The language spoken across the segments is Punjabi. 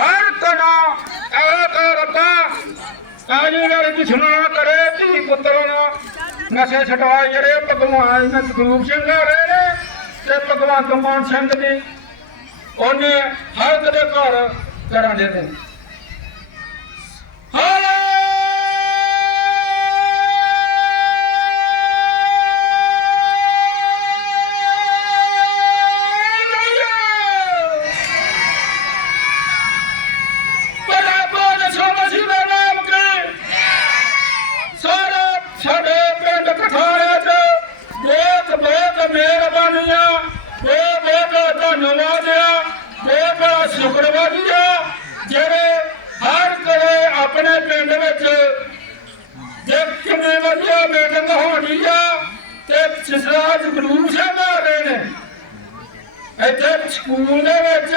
ਹਰ ਕਣਾ ਐ ਕਰ ਰੱਬਾ ਕਾਜੀ ਨਾਲ ਦੁਸ਼ਮਣਾ ਕਰੇ ਧੀ ਪੁੱਤਰਾਂ ਨੂੰ। ਨਸ਼ੇ ਛਡਵਾ ਜਿਹੜੇ ਭਗਵਾਨ ਨੇ ਸਰੂਪ ਸਿੰਘ ਰਹੇ ਨੇ ਤੇ ਭਗਵਾਨ ਮਾਨ ਸਿੰਘ ਦੀ ਉਹਨੇ ਹਰ ਕਦੇ ਘਰ ਕਰਾਂ ਦੇ ਨੇ। ਸਾਡੇ ਪਿੰਡ ਕਠਾੜੇ ਚ ਬਹੁਤ ਬਹੁਤ ਮਿਹਰਬਾਨੀਆਂ ਬਹੁਤ ਬਹੁਤ ਧੰਨਵਾਦ ਆ ਬਹੁਤ ਬਹੁਤ ਸ਼ੁਕਰਵਾਦੀ ਆ, ਜਿਹੜੇ ਹਰ ਕਰੇ ਆਪਣੇ ਪਿੰਡ ਵਿੱਚ ਜੇ ਕਿੰਨੇ ਵਧੀਆ ਮੀਟਿੰਗ ਹੋਣੀ ਆ ਤੇ ਸਿਸਰਾਜ ਗਰੂਪ ਸਾਹਿਬ ਨੇ। ਇੱਥੇ ਸਕੂਲ ਦੇ ਵਿੱਚ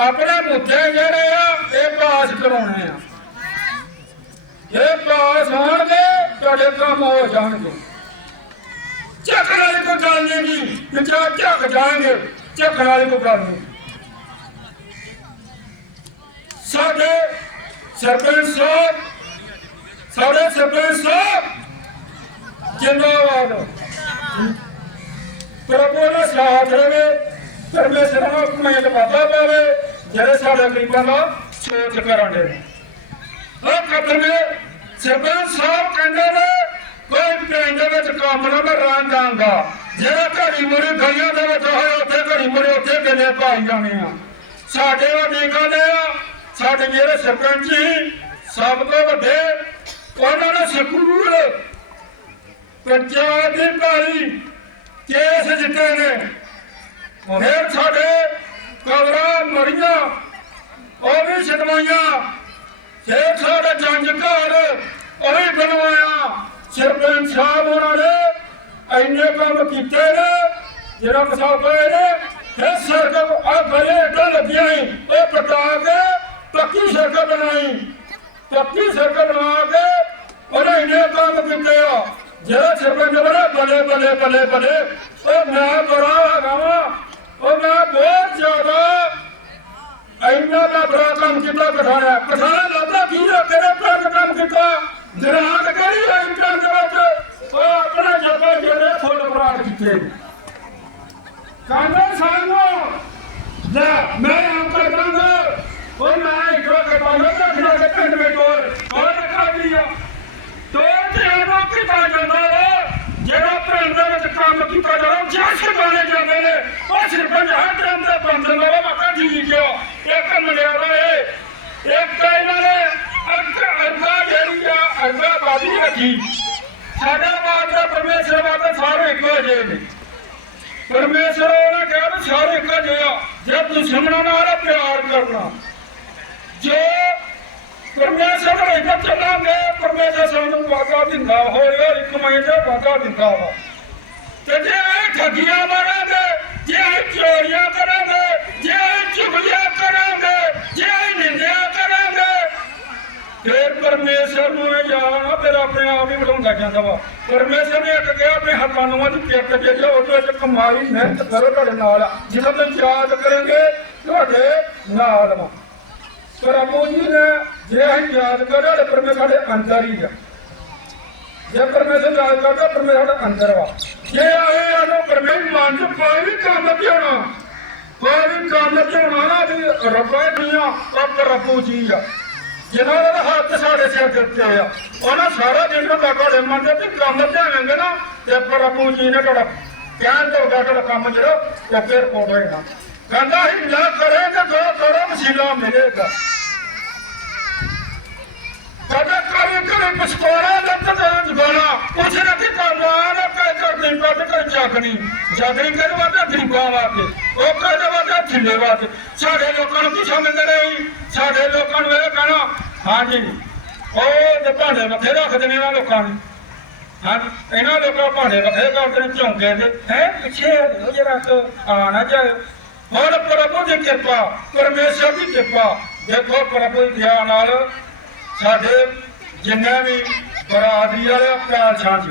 ਆਪਣੇ ਮੁੱਦੇ ਜਿਹੜੇ ਆ, ਇਹ ਪਾਸ ਕਰਾਉਣੇ ਆ। ਇਹ ਪਾਸ ਹੋਣਗੇ ਤੁਹਾਡੇ ਕੰਮ ਹੋ ਜਾਣਗੇ। ਝੱਕਣ ਵਾਲੀ ਕੋਈ ਗੱਲ ਨਹੀਂ ਜੀ। ਵਿਚਾਰ ਝੱਕ ਜਾਣਗੇ, ਝੱਕਣ ਵਾਲੀ ਕੋਈ ਗੱਲ ਨਹੀਂ। ਸਾਡੇ ਸਰਪੰਚ ਸਾਹਿਬ, ਸਾਡੇ ਸਰਪੰਚ ਸਾਹਿਬ, ਜਿੰਦਾਬਾਦ। ਪ੍ਰਭੂ ਦਾ ਸਾਥ ਰਵੇ ਪਰਮੇਸ਼ਰ ਨੂੰ ਕਮੇਟ ਵਾਦਾ ਪਾਵੇ, ਜਿਹੜੇ ਸਾਡੇ ਗਰੀਬਾਂ ਦਾ ਸੋਚ ਕਰਨ ਦੇ ਉਹ ਕਦਰ ਨੇ ਸਰਪੰਚ ਸਾਹਿਬ ਕਹਿੰਦੇ ਨੇ, ਕੋਈ ਪਿੰਡ ਵਿੱਚ ਕੰਮ ਨਾ ਮੈਂ ਦਾਂਗਾ ਜਿਹੜਾ ਘੜੀ ਮੁਰੇ ਗਲੀਆਂ ਦੇ ਵਿੱਚ ਹੋਏ, ਉੱਥੇ ਘੜੀ ਮੁਰੇ ਉੱਥੇ ਗਲੇ ਪਾਈ ਜਾਣੇ ਆ। ਸਾਡੇ ਵੱਡੀ ਗੱਲ ਆ, ਸਾਡੇ ਜਿਹੜੇ ਸਰਪੰਚ ਸੀ ਸਭ ਤੋਂ ਵੱਡੇ, ਉਹਨਾਂ ਨੇ ਸਕੂਲ ਪੰਜਾਬ ਦੀ ਭਾਈ ਕੇਸ ਜਿੱਤੇ ਨੇ। ਫਿਰ ਸਾਡੇ ਕਬਰਾਂ ਮਰੀਆਂ ਉਹ ਵੀ ਛਡਵਾਈਆਂ। ਫਿਰ ਸਾਡੇ ਜੰਜ ਘਰ, ਉਹ ਬਣਵਾਇਆ। ਸਰਪੰਚ ਸਾਹਿਬ ਉਹਨਾਂ ਨੇ ਇੰਨੇ ਕੰਮ ਕੀਤੇ ਨੇ, ਜਿਹੜਾ ਕਸਾ ਪਏ ਨੇ, ਫਿਰ ਸੜਕ ਆ ਗਲੇ ਏਦਾਂ ਲੱਗੀਆਂ ਇਹ ਪਟਾ ਕੇ ਪੱਕੀ ਸੜਕ ਬਣਾਈ। ਪੱਕੀ ਸੜਕ ਬਣਾ ਕੇ ਉਹਨੇ ਇੰਨੇ ਕੰਮ ਕੀਤੇ ਆ। ਜਿਹੜਾ ਸਰਪੰਚ ਬਣਾ ਬਲੇ ਬਲੇ ਬਲੇ ਬਲੇ ਉਹ ਮੈਂ ਬੜਾ ਹੈਗਾ ਵਾਂ ਉਹ ਮੈਂ ਬਹੁਤ ਜ਼ਿਆਦਾ ਇੰਨਾ ਦਾ ਬੜਾ ਕੰਮ ਕੀਤਾ ਪਠਾਣਾ ਪਠਾਣਾ ਲੱਭਦਾ ਕੀ ਹੈ ਤੇਰੇ ਪਿੰਡ ਕੰਮ ਕੀਤਾ ਜਰਾਗ ਕਰੀ ਆਈ ਪਿੰਡ ਦੇ ਵਿੱਚ ਉਹ ਆਪਣਾ ਜੱਗਾ ਜਿਹੜੇ ਫੁੱਲ ਬਰਾੜ ਕੀਤੇ ਕਾਂਗਰਸ ਸਾਨੂੰ ਲੈ, ਮੈਂ ਆਮ ਕਰਦਾਂਗਾ ਉਹ ਮੈਂ ਇੱਕ ਕਰਦਾਂਗਾ ਤੇ ਖੜਾ ਕੇ ਪਿੰਡ ਵਿੱਚ ਹੋਰ ਹੋਰ ਕਰ ਲਿਆ ਤੋ ਤੇ ਇਹਨੂੰ ਕੀਤਾ ਜਾਂਦਾ ਹੈ। ਜਿਹੜਾ ਪਿੰਡ ਦੇ ਵਿੱਚ ਕੰਮ ਕੀਤਾ ਜਾਂਦਾ ਜੱਜ ਸਰਕਾਰੇ ਜਾਂਦੇ ਨੇ। ਉਹ ਸਰਪੰਚ ਹਰ ਟਾਈਮ ਦੇ ਬੰਦੇ ਨੇ ਮੱਕਾ ਠੀਕ ਹੈ ਇੱਕ ਮਲਿਆਰਾ ਏ। ਇੱਕ ਇਹਨਾਂ ਨੇ ਅੱਗ ਅੱਗਾ ਜਿਹੜੀ ਆ ਅੱਗਾ ਬਾਦੀ ਰੱਖੀ। ਸਾਡਾ ਬਾਤ ਦਾ ਪਰਮੇਸ਼ਰ ਬਾਤ ਸਾਰੇ ਇੱਕੋ ਜਿਹੇ ਨੇ। ਪਰਮੇਸ਼ਰ ਉਹਨੇ ਕਿਹਾ ਵੀ ਸਾਰੇ ਇੱਕੋ ਜਿਹੇ ਆ। ਜੇ ਦੁਸ਼ਮਣਾਂ ਨਾਲ ਪਿਆਰ ਕਰਨਾ, ਜੇ ਪਰਮੇਸ਼ਰ ਦੇ ਇੱਥੇ ਚੱਲਾਂਗੇ। ਪਰਮੇਸ਼ਰ ਸਾਨੂੰ ਵਾਗਾ ਦਿੰਦਾ ਹੋਏਗਾ ਇੱਕ ਮਹੀਨੇ ਵਾਅਦਾ ਦਿੰਦਾ ਵਾ। ਤੇ ਜੇ ਅਸੀਂ ਠੱਗੀਆਂ ਮਾਰਾਂਗੇ, ਜੇ ਅਸੀਂ ਚੋਰੀਆਂ ਕਰਾਂਗੇ, ਜੇ ਅਸੀਂ ਚੁਗਲੀਆਂ ਕਰਾਂਗੇ, ਜੇ ਅਸੀਂ ਨਿੰਦਿਆ ਪਰਮੇਸ਼ਰ ਨੂੰ ਇਹ ਜਾਣਾ ਫਿਰ ਆਪਣੇ ਆਪ ਹੀ ਬੁਲਾਉਂਦਾ ਜਾਂਦਾ ਵਾ। ਪਰਮੇਸ਼ਰ ਨੇ ਇੱਕ ਕਿਹਾ, ਆਪਣੇ ਹੱਥਾਂ ਨੂੰ ਅੱਜ ਪਿੱਟ ਦੇ ਉਹਦੇ ਵਿੱਚ ਕਮਾਈ, ਮਿਹਨਤ ਕਰੋ ਤੁਹਾਡੇ ਨਾਲ। ਜਦੋਂ ਤੁਸੀਂ ਯਾਦ ਕਰੋਗੇ, ਤੁਹਾਡੇ ਨਾਲ ਵਾ। ਪ੍ਰਭੂ ਜੀ ਨੇ ਜੇ ਅਸੀਂ ਯਾਦ ਕਰਾਂ ਤੇ ਪਰਮੇਸ਼ਰ ਸਾਡੇ ਅੰਦਰ ਹੀ ਆ। ਜੇ ਪਰਮੇਸ਼ਰ ਯਾਦ ਕਰਦਾ ਪਰਮੇਸ਼ਰ ਸਾਡੇ ਅੰਦਰ ਵਾ। ਜੇ ਆਏ ਆਨੋ ਪਰਮੇਸ਼ਰ ਮਨ ਚ ਕੋਈ ਵੀ ਕੰਮ ਤੇ ਹੋਣਾ। ਕੋਈ ਵੀ ਕੰਮ ਤੇ ਹੋਣਾ ਨਾ, ਵੀ ਰੱਬਾ ਦੀਆਂ ਉਹ ਪ੍ਰਭੂ ਜੀ ਆ। ਜਿਨ੍ਹਾਂ ਦਾ ਹੱਥ ਸਾਡੇ ਸਿਰ ਦੇ ਉੱਤੇ ਉਹਨਾਂ ਸਾਰਾ ਦਿਨ ਦਾ ਤੁਹਾਡੇ ਮਨ ਦੇ ਤੇ ਕੰਮ ਤੇ ਨਾ, ਤੇ ਪ੍ਰਭੂ ਜੀ ਨੇ ਤੁਹਾਡਾ ਕਹਿਣ ਤੋਂ ਤੁਹਾਡਾ ਕੰਮ ਜਿਹੜਾ ਉਹ ਫਿਰ ਪਾਉਣਾ ਕਹਿੰਦਾ ਹੀ ਨਾ ਕਰੇ ਜੋ ਕਰੋ, ਮਸੀਲਾ ਮਿਲੇਗਾ। ਕਦੇ ਕਰੇ ਕਰੇ ਪਛਤਾਣਾ ਲੱਤ ਤੇ ਜਵਾਨਾ ਕੁਛ ਨਾ ਕਿ ਕਮਾਲ ਕੈ ਕਰ ਦਿਨ ਕਰ ਜਾਗਣੀ ਜਾਗਣੀ ਕਰ ਵਾਦਾ ਗਰੀਬਾਂ ਵਾਸਤੇ। ਉਹ ਕਹਦੇ ਵਾਦਾ ਸਾਡੇ ਲੋਕਾਂ ਨੂੰ ਕੀ ਸਮਝਦੇ ਨਹੀਂ ਸਾਡੇ ਲੋਕਾਂ ਨੂੰ ਇਹ ਕਹਿਣਾ, ਹਾਂਜੀ। ਉਹ ਤੇ ਭਾਂਡੇ ਮੱਥੇ ਰੱਖਦੇ ਨੇ ਇਹਨਾਂ ਲੋਕਾਂ ਨੇ। ਹਾਂ, ਇਹਨਾਂ ਲੋਕਾਂ ਭਾਂਡੇ ਮੱਥੇ ਕਰਦੇ ਨੇ ਝੌਂਕੇ ਦੇ। ਹੈ, ਪਿੱਛੇ ਉਹ ਜਰਾ ਆ ਨਾ ਜਾਇਓ। ਹੁਣ ਪ੍ਰਭੂ ਦੀ ਕਿਰਪਾ, ਪਰਮੇਸ਼ਰ ਦੀ ਕਿਰਪਾ। ਦੇਖੋ ਪ੍ਰਭੂ ਦੀ ਦਇਆ ਨਾਲ ਸਾਡੇ ਜਿੰਨੇ ਵੀ ਬਰਾਦਰੀ ਵਾਲੇ ਪਿਆਰ ਛਾਂਝ